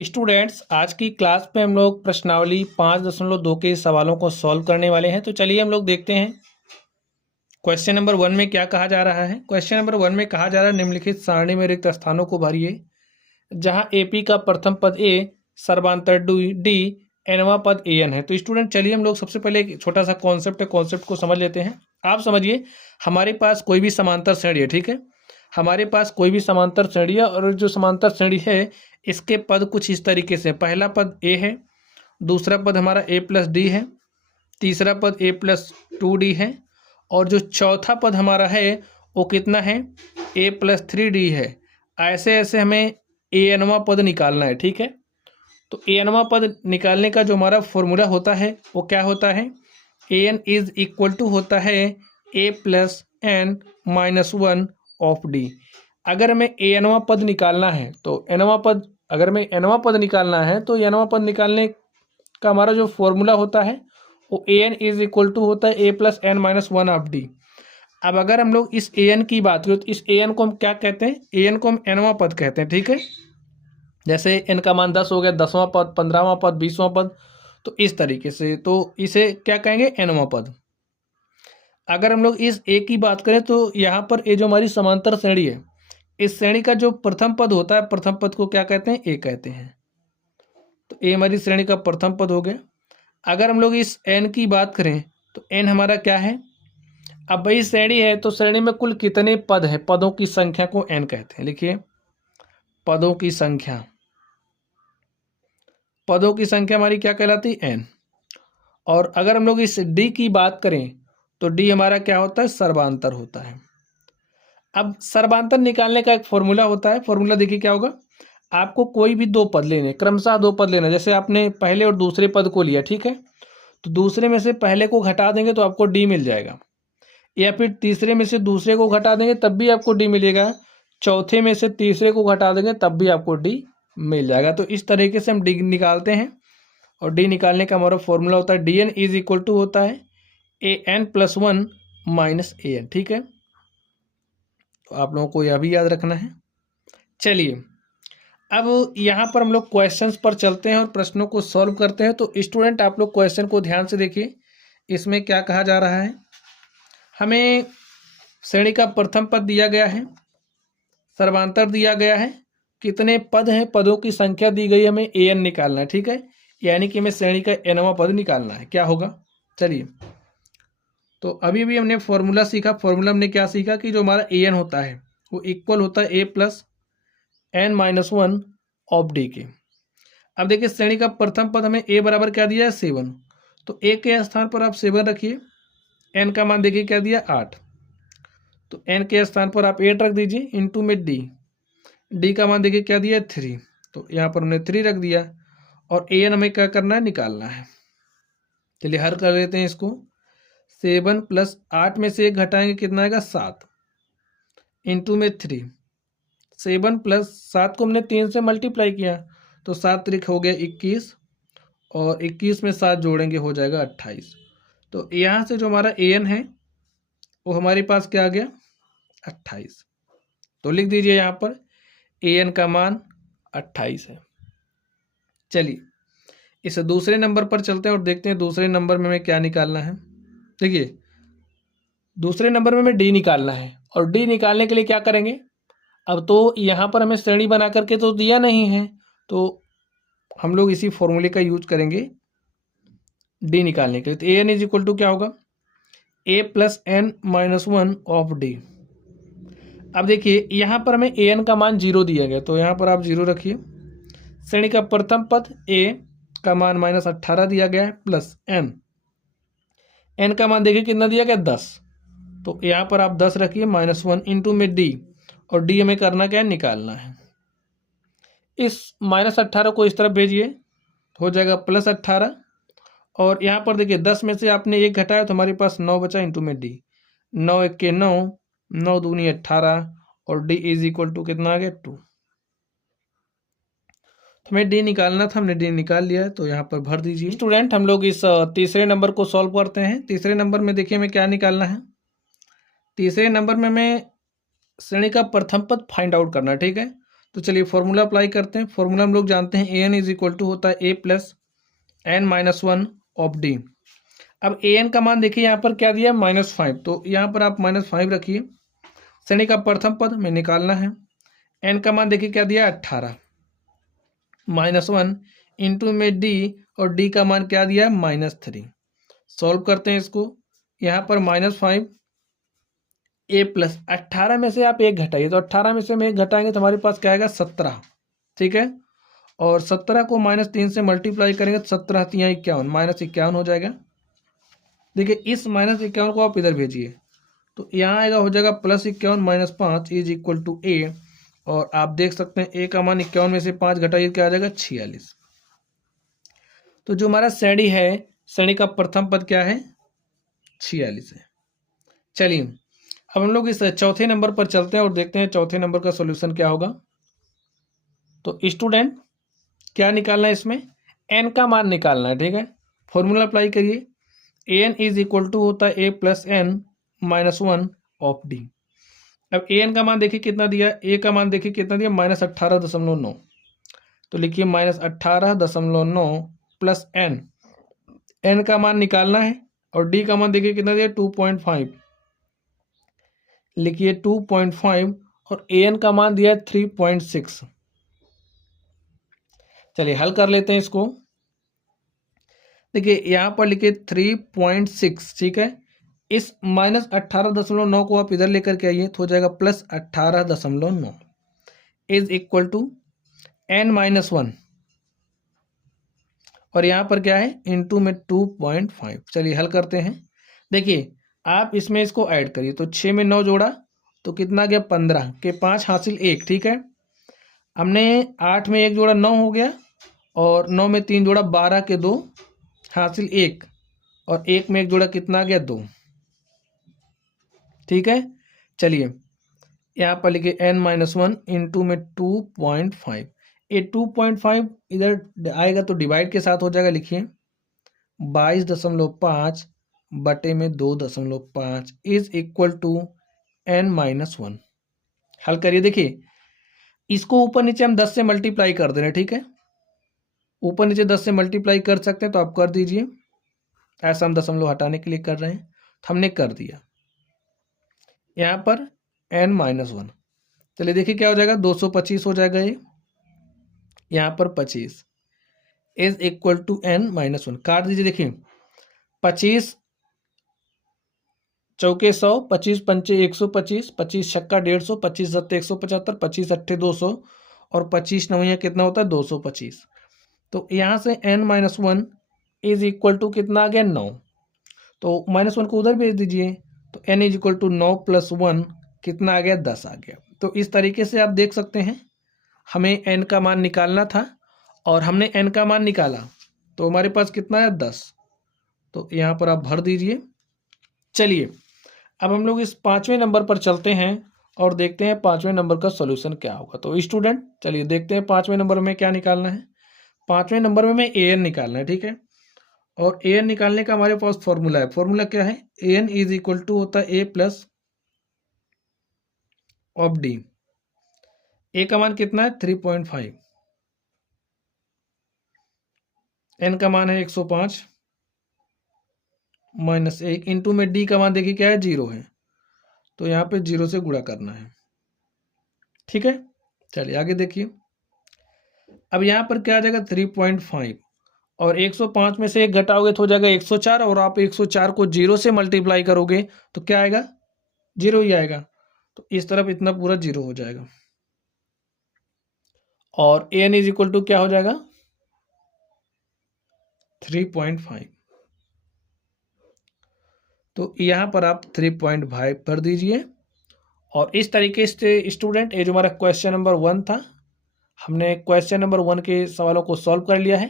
Students, आज की class में हम लोग प्रश्नावली 5.2 के सवालों को सॉल्व करने वाले हैं। तो चलिए हम लोग देखते हैं क्वेश्चन नंबर 1 में क्या कहा जा रहा है। क्वेश्चन नंबर 1 में कहा जा रहा है निम्नलिखित सारणी में रिक्त स्थानों को भरिए। जहां एपी का प्रथम पद ए, सर्वांतर डी, एनवा पद एन है। तो स्टूडेंट चलिए हम लोग सबसे पहले एक छोटा सा कॉन्सेप्ट है, कॉन्सेप्ट को समझ लेते हैं। आप समझिए, हमारे पास कोई भी समांतर श्रेणी है, ठीक है। हमारे पास कोई भी समांतर श्रेणी है और जो समांतर श्रेणी है इसके पद कुछ इस तरीके से, पहला पद ए है, दूसरा पद हमारा ए प्लस डी है, तीसरा पद ए प्लस 2d है, और जो चौथा पद हमारा है वो कितना है, ए प्लस 3d है। ऐसे ऐसे हमें ए एनवा पद निकालना है, ठीक है। तो ए एनवा पद निकालने का जो हमारा फॉर्मूला होता है वो क्या होता है, ए एन इज इक्वल टू होता है a plus n minus 1 of d. अगर हमें ए एनवा पद निकालना है तो एनवा पद, अगर हमें एनवा पद निकालना है तो एनवा पद निकालने का हमारा जो फॉर्मूला होता है वो a n is equal to होता है a plus n minus 1 of d. अब अगर हम लोग इस ए एन की बात करें तो इस ए एन को हम क्या कहते हैं, ए एन को हम एनवा पद कहते हैं, ठीक है। जैसे एन का मान 10 हो गया, 10वां पद, 15वां पद, 20वां पद, तो इस तरीके से, तो इसे क्या कहेंगे, एनवा पद। अगर हम लोग इस ए की बात करें तो यहाँ पर ए जो हमारी समांतर श्रेणी है, इस श्रेणी का जो प्रथम पद होता है, प्रथम पद को क्या कहते हैं, ए कहते हैं। तो ए हमारी श्रेणी का प्रथम पद हो गया। अगर हम लोग इस एन की बात करें तो एन हमारा क्या है, अब भाई श्रेणी है तो श्रेणी में कुल कितने पद है, पदों की संख्या को एन कहते हैं। लिखिए, पदों की संख्या, पदों की संख्या हमारी क्या कहलाती है, एन। और अगर हम लोग इस डी की बात करें तो डी हमारा क्या होता है, सर्वांतर होता है। अब सर्वांतर निकालने का एक फॉर्मूला होता है। फॉर्मूला देखिए क्या होगा, आपको कोई भी दो पद लेने, क्रमशः दो पद लेना। जैसे आपने पहले और दूसरे पद को लिया, ठीक है, तो दूसरे में से पहले को घटा देंगे तो आपको डी मिल जाएगा, या फिर तीसरे में से दूसरे को घटा देंगे तब भी आपको डी मिलेगा, चौथे में से तीसरे को घटा देंगे तब भी आपको डी मिल जाएगा। तो इस तरीके से हम डी निकालते हैं, और डी निकालने का हमारा फॉर्मूला होता है D N is equal to होता है ए N plus 1 minus A N, ठीक है। तो आप लोगों को यह भी याद रखना है। चलिए अब यहाँ पर हम लोग क्वेश्चंस पर चलते हैं और प्रश्नों को सॉल्व करते हैं। तो स्टूडेंट आप लोग क्वेश्चन को ध्यान से देखिए, इसमें क्या कहा जा रहा है। हमें श्रेणी का प्रथम पद दिया गया है, सर्वांतर दिया गया है, कितने पद हैं, पदों की संख्या दी गई, हमें ए एन निकालना है, ठीक है। यानी कि हमें श्रेणी का एनवा पद निकालना है। क्या होगा, चलिए, तो अभी भी हमने फॉर्मूला सीखा। फॉर्मूला हमने क्या सीखा कि जो हमारा ए एन होता है वो इक्वल होता है a plus n minus 1 of d के। अब देखिए श्रेणी का प्रथम पद हमें ए बराबर क्या दिया है, 7। तो ए के स्थान पर आप 7 रखिए। एन का मान देखिए क्या दिया, 8। तो एन के स्थान पर आप 8 रख दीजिए, इंटू में डी। डी का मान देखिए क्या दिया, 3। तो यहाँ पर हमने 3 रख दिया, और ए एन हमें क्या करना है, निकालना है। चलिए हल कर लेते हैं इसको। 7 प्लस 8 में से 1 घटाएंगे, कितना आएगा, 7, इंटू में 3। 7 प्लस 7 को हमने 3 से मल्टीप्लाई किया, तो 7 त्रिक हो गया 21, और 21 में 7 जोड़ेंगे हो जाएगा 28। तो यहाँ से जो हमारा ए एन है वो हमारे पास क्या आ गया, 28। तो लिख दीजिए यहाँ पर ए एन का मान 28 है। चलिए इस दूसरे नंबर पर चलते हैं और देखते हैं दूसरे नंबर में हमें क्या निकालना है। देखिए दूसरे नंबर में हमें डी निकालना है, और डी निकालने के लिए क्या करेंगे, अब तो यहाँ पर हमें श्रेणी बना करके तो दिया नहीं है, तो हम लोग इसी फॉर्मूले का यूज करेंगे डी निकालने के लिए। तो a n is equal to क्या होगा, a plus n minus 1 of d. अब देखिए यहाँ पर हमें ए एन का मान 0 दिया गया, तो यहाँ पर आप 0 रखिए। श्रेणी का प्रथम पद ए का मान -18 दिया गया है, प्लस एन, एन का मान देखिए कितना दिया गया, 10। तो यहाँ पर आप 10 रखिए, -1 इंटू में डी, और डी हमें करना क्या है, निकालना है। इस -18 को इस तरफ भेजिए, हो जाएगा +18, और यहाँ पर देखिए 10 में से आपने 1 घटाया तो हमारे पास 9 बचा, इंटू में डी। 9 1 के 9, 9 दूनी 18, और डी इज इक्वल टू कितना आ गया, 2। तो हमें डी निकालना था, हमने डी निकाल लिया है, तो यहाँ पर भर दीजिए। स्टूडेंट हम लोग इस तीसरे नंबर को सॉल्व करते हैं। तीसरे नंबर में देखिए हमें क्या निकालना है। तीसरे नंबर में हमें श्रेणी का प्रथम पद फाइंड आउट करना है, ठीक है। तो चलिए फॉर्मूला अप्लाई करते हैं। फॉर्मूला हम लोग जानते हैं, a n is equal to होता है a plus n minus one of d. अब ए एन का मान देखिए यहाँ पर क्या दिया है -5, तो यहाँ पर आप -5 रखिए। श्रेणी का प्रथम पद में निकालना है। एन का मान देखिए क्या दिया 18, -1 इंटू में डी, और डी का मान क्या दिया है -3। सॉल्व करते हैं इसको। यहाँ पर -5 ए प्लस 18 में से आप एक घटाइए, तो 18 में से हम एक घटाएंगे तो हमारे पास क्या आएगा 17, ठीक है। और 17 को -3 से मल्टीप्लाई करेंगे तो 17 3 51, -51 हो जाएगा। देखिए इस -51 को आप इधर भेजिए तो यहाँ आएगा, हो जाएगा +51 - 5 इज इक्वल टू ए। और आप देख सकते हैं ए का मान 51 में से 5 घटाइए क्या आ जाएगा 46। तो जो हमारा श्रेणी है, श्रेणी का प्रथम पद क्या है 46 है। चलिए अब हम लोग इस चौथे नंबर पर चलते हैं और देखते हैं चौथे नंबर का सॉल्यूशन क्या होगा। तो स्टूडेंट क्या निकालना है इसमें, एन का मान निकालना है, ठीक है। फॉर्मूला अप्लाई करिए। A n is equal to होता है a plus n minus one of d. अब ए एन का मान देखिए कितना दिया, ए का मान देखिए कितना दिया -18.9, तो लिखिए -18.9 प्लस एन, एन का मान निकालना है। और डी का मान देखिए कितना दिया 2.5, लिखिए 2.5, और ए एन का मान दिया 3.6। चलिए हल कर लेते हैं इसको। देखिए यहाँ पर लिखिए 3.6, ठीक है। इस -18.9 को आप इधर लेकर के आइए तो हो जाएगा +18.9 इज इक्वल टू n-1, और यहाँ पर क्या है इंटू में 2.5। चलिए हल करते हैं। देखिए आप इसमें इसको ऐड करिए, तो 6 में 9 जोड़ा तो कितना गया 15 के 5 हासिल 1, ठीक है। हमने 8 में 1 जोड़ा 9 हो गया, और 9 में 3 जोड़ा 12 के 2 हासिल 1, और 1 में 1 जोड़ा कितना आ गया 2, ठीक है। चलिए यहाँ पर लिखिए n-1 इंटू में 2.5। ये 2.5 इधर आएगा तो डिवाइड के साथ हो जाएगा, लिखिए 22.5 बटे में 2.5 इज इक्वल टू n-1। हल करिए। देखिए इसको ऊपर नीचे हम 10 से मल्टीप्लाई कर दे रहे हैं, ठीक है। ऊपर नीचे 10 से मल्टीप्लाई कर सकते हैं तो आप कर दीजिए, ऐसा हम दशमलव हटाने के लिए कर रहे हैं, तो हमने कर दिया। यहाँ पर n-1, चलिए देखिए क्या हो जाएगा 225 हो जाएगा ये, यहाँ पर 25 इज इक्वल टू n-1। काट दीजिए। देखिए 25 चौके 100, 25 पंचे 125, 25 छक्का 150, 25 सत्ते 175, 25 अट्ठे 200, और 25 नवैया कितना होता है 225। तो यहाँ से n-1 इज इक्वल टू कितना आ गया 9, तो -1 को उधर भेज दीजिए, तो n इज इक्वल टू 9 + 1 कितना आ गया 10 आ गया। तो इस तरीके से आप देख सकते हैं, हमें n का मान निकालना था और हमने n का मान निकाला, तो हमारे पास कितना है 10, तो यहाँ पर आप भर दीजिए। चलिए अब हम लोग इस 5वें नंबर पर चलते हैं और देखते हैं 5वें नंबर का सॉल्यूशन क्या होगा। तो स्टूडेंट चलिए देखते हैं 5वें नंबर में क्या निकालना है। 5वें नंबर में हमें an निकालना है, ठीक है। और an निकालने का हमारे पास फॉर्मूला है। फॉर्मूला क्या है, an इज इक्वल टू होता है a प्लस ऑफ डी। ए का मान कितना है 3.5, एन का मान है 105 -1 इंटू में डी का मान देखिए क्या है 0 है, तो यहाँ पे 0 से गुणा करना है, ठीक है। चलिए आगे देखिए। अब यहाँ पर क्या आ जाएगा 3.5, और 105 में से एक घटाओगे तो हो जाएगा 104, और आप 104 को 0 से मल्टीप्लाई करोगे तो क्या आएगा 0 ही आएगा, तो इस तरफ इतना पूरा 0 हो जाएगा। और an इज इक्वल टू क्या हो जाएगा 3.5, तो यहाँ पर आप 3.5 भर दीजिए। और इस तरीके से स्टूडेंट ये जो हमारा क्वेश्चन नंबर 1 था, हमने क्वेश्चन नंबर 1 के सवालों को सॉल्व कर लिया है।